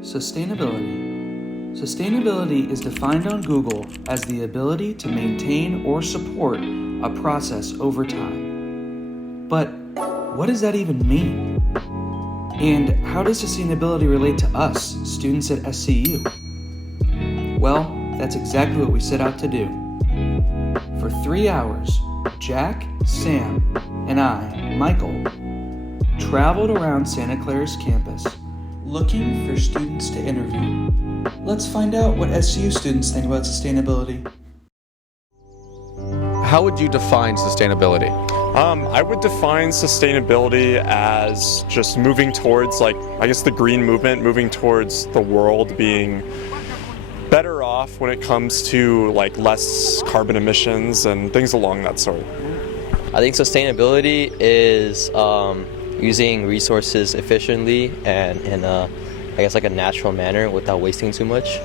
Sustainability. Sustainability is defined on Google as the ability to maintain or support a process over time. But what does that even mean? And how does sustainability relate to us, students at SCU? Well, that's exactly what we set out to do. For 3 hours, Jack, Sam, and I, Michael, traveled around Santa Clara's campus looking for students to interview. Let's find out what SCU students think about sustainability. How would you define sustainability? I would define sustainability as just moving towards, the green movement, moving towards the world being better off when it comes to less carbon emissions and things along that sort. I think sustainability is using resources efficiently and in a natural manner without wasting too much.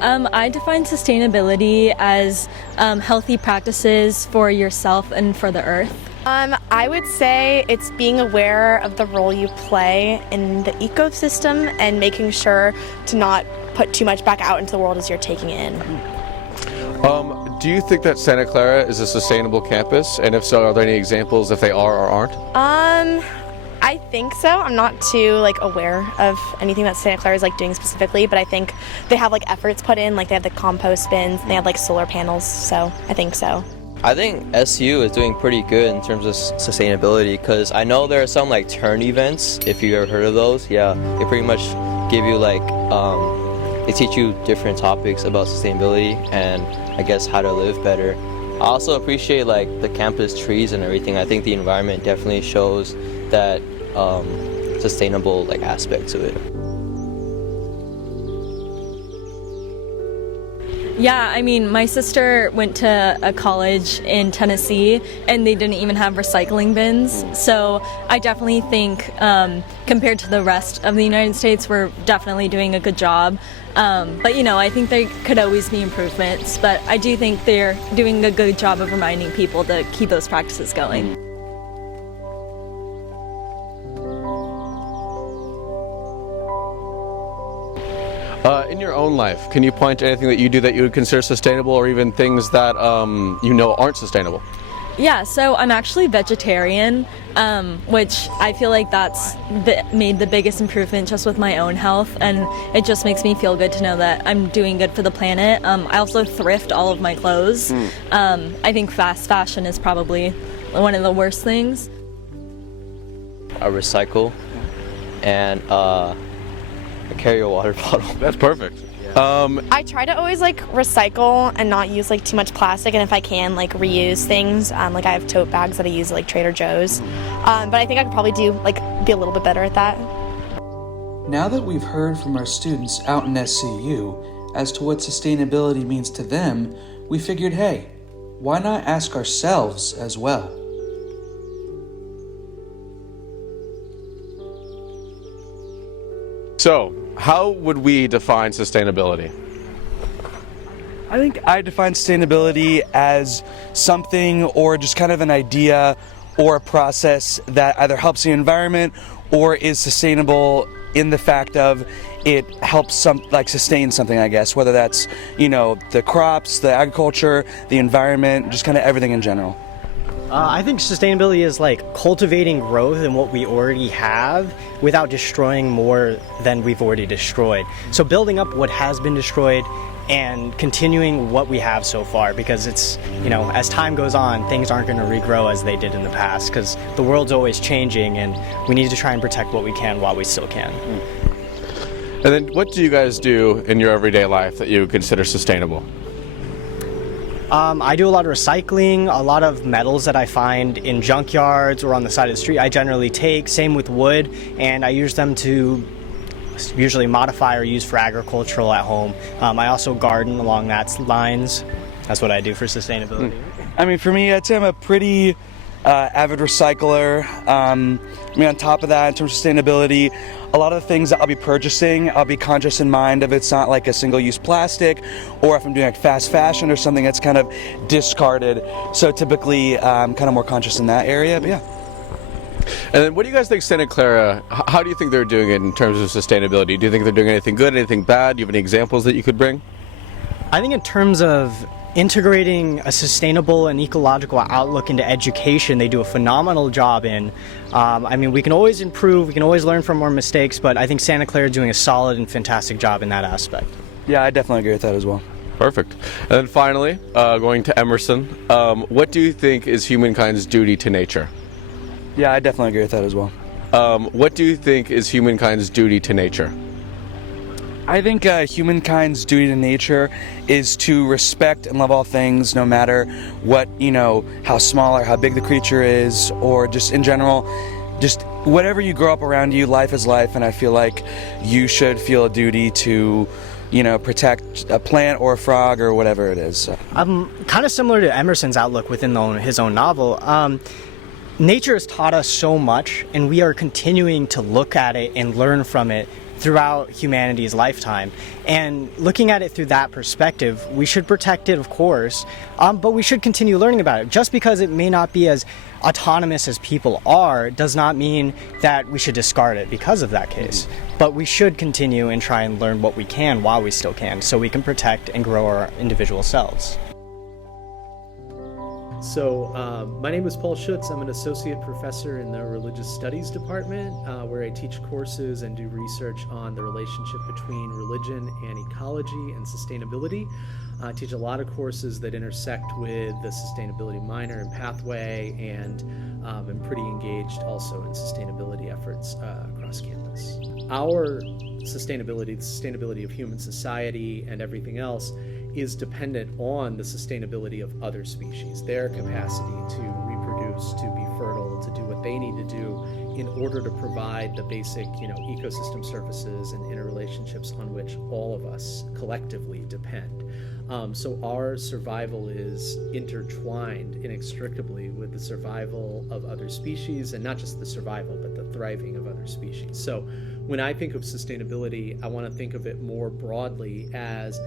I define sustainability as healthy practices for yourself and for the earth. I would say it's being aware of the role you play in the ecosystem and making sure to not put too much back out into the world as you're taking it in. Do you think that Santa Clara is a sustainable campus? And if so, are there any examples if they are or aren't? I think so. I'm not too aware of anything that Santa Clara is doing specifically, but I think they have efforts put in, they have the compost bins, and they have solar panels, so I think so. I think SU is doing pretty good in terms of sustainability because I know there are some turn events, if you ever heard of those. Yeah, they pretty much give you they teach you different topics about sustainability and I guess how to live better. I also appreciate the campus trees and everything. I think the environment definitely shows that sustainable aspect to it. Yeah, I mean, my sister went to a college in Tennessee and they didn't even have recycling bins. So I definitely think compared to the rest of the United States, we're definitely doing a good job. But I think there could always be improvements, but I do think they're doing a good job of reminding people to keep those practices going. In your own life, can you point to anything that you do that you would consider sustainable or even things that aren't sustainable? Yeah, so I'm actually vegetarian, which I feel that's made the biggest improvement just with my own health, and it just makes me feel good to know that I'm doing good for the planet. I also thrift all of my clothes. I think fast fashion is probably one of the worst things. I recycle and I carry a water bottle. That's perfect. I try to always recycle and not use too much plastic, and if I can reuse things. I have tote bags that I use at Trader Joe's, but I think I could probably be a little bit better at that. Now that we've heard from our students out in SCU as to what sustainability means to them, we figured, hey, why not ask ourselves as well? So, how would we define sustainability? I think I define sustainability as something or just kind of an idea or a process that either helps the environment or is sustainable in the fact of it helps sustain something, I guess, whether that's, the crops, the agriculture, the environment, just kind of everything in general. I think sustainability is cultivating growth in what we already have without destroying more than we've already destroyed. So building up what has been destroyed and continuing what we have so far, because it's, as time goes on, things aren't going to regrow as they did in the past, because the world's always changing and we need to try and protect what we can while we still can. And then what do you guys do in your everyday life that you consider sustainable? I do a lot of recycling. A lot of metals that I find in junkyards or on the side of the street I generally take. Same with wood, and I use them to usually modify or use for agricultural at home. I also garden along that lines. That's what I do for sustainability. I mean, for me, I'd say I'm a pretty avid recycler. On top of that, in terms of sustainability, a lot of the things that I'll be purchasing, I'll be conscious in mind if it's not a single-use plastic, or if I'm doing fast fashion or something that's kind of discarded. So typically, I'm kind of more conscious in that area, but yeah. And then what do you guys think Santa Clara, how do you think they're doing it in terms of sustainability? Do you think they're doing anything good, anything bad? Do you have any examples that you could bring? I think in terms of integrating a sustainable and ecological outlook into education, they do a phenomenal job in. I mean, we can always improve, we can always learn from our mistakes, but I think Santa Clara is doing a solid and fantastic job in that aspect. Yeah, I definitely agree with that as well. Perfect. And then finally, going to Emerson, what do you think is humankind's duty to nature? Yeah, I definitely agree with that as well. What do you think is humankind's duty to nature? I think humankind's duty to nature is to respect and love all things, no matter what, how small or how big the creature is, or just in general, just whatever you grow up around you, life is life, and I feel like you should feel a duty to, protect a plant or a frog or whatever it is. So. Kind of similar to Emerson's outlook within his own novel. Nature has taught us so much, and we are continuing to look at it and learn from it throughout humanity's lifetime. And looking at it through that perspective, we should protect it, of course, but we should continue learning about it. Just because it may not be as autonomous as people are does not mean that we should discard it because of that case. But we should continue and try and learn what we can while we still can, so we can protect and grow our individual selves. So my name is Paul Schutz. I'm an associate professor in the Religious Studies Department, where I teach courses and do research on the relationship between religion and ecology and sustainability. I teach a lot of courses that intersect with the sustainability minor and pathway, and I'm pretty engaged also in sustainability efforts across campus. Our sustainability, the sustainability of human society and everything else, is dependent on the sustainability of other species, their capacity to reproduce, to be fertile, to do what they need to do in order to provide the basic, ecosystem services and interrelationships on which all of us collectively depend. So our survival is intertwined inextricably with the survival of other species, and not just the survival, but the thriving of other species. So when I think of sustainability, I want to think of it more broadly as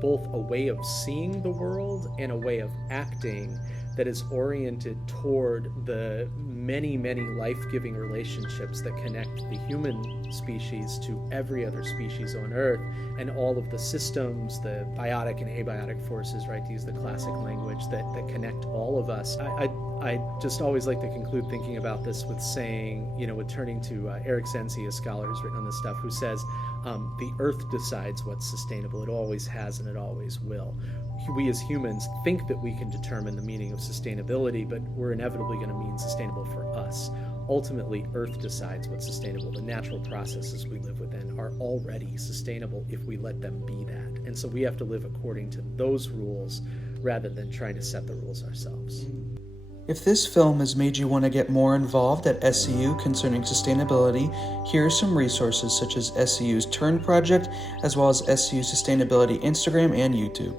both a way of seeing the world and a way of acting that is oriented toward the many, many life-giving relationships that connect the human species to every other species on Earth, and all of the systems, the biotic and abiotic forces, right, to use the classic language, that connect all of us. I just always like to conclude thinking about this with saying, with turning to Eric Zenzi, a scholar who's written on this stuff, who says, the Earth decides what's sustainable. It always has and it always will. We as humans think that we can determine the meaning of sustainability, but we're inevitably going to mean sustainable for us. Ultimately, Earth decides what's sustainable. The natural processes we live within are already sustainable if we let them be that. And so we have to live according to those rules rather than trying to set the rules ourselves. If this film has made you want to get more involved at SCU concerning sustainability, here are some resources such as SCU's Turn Project, as well as SCU Sustainability Instagram and YouTube.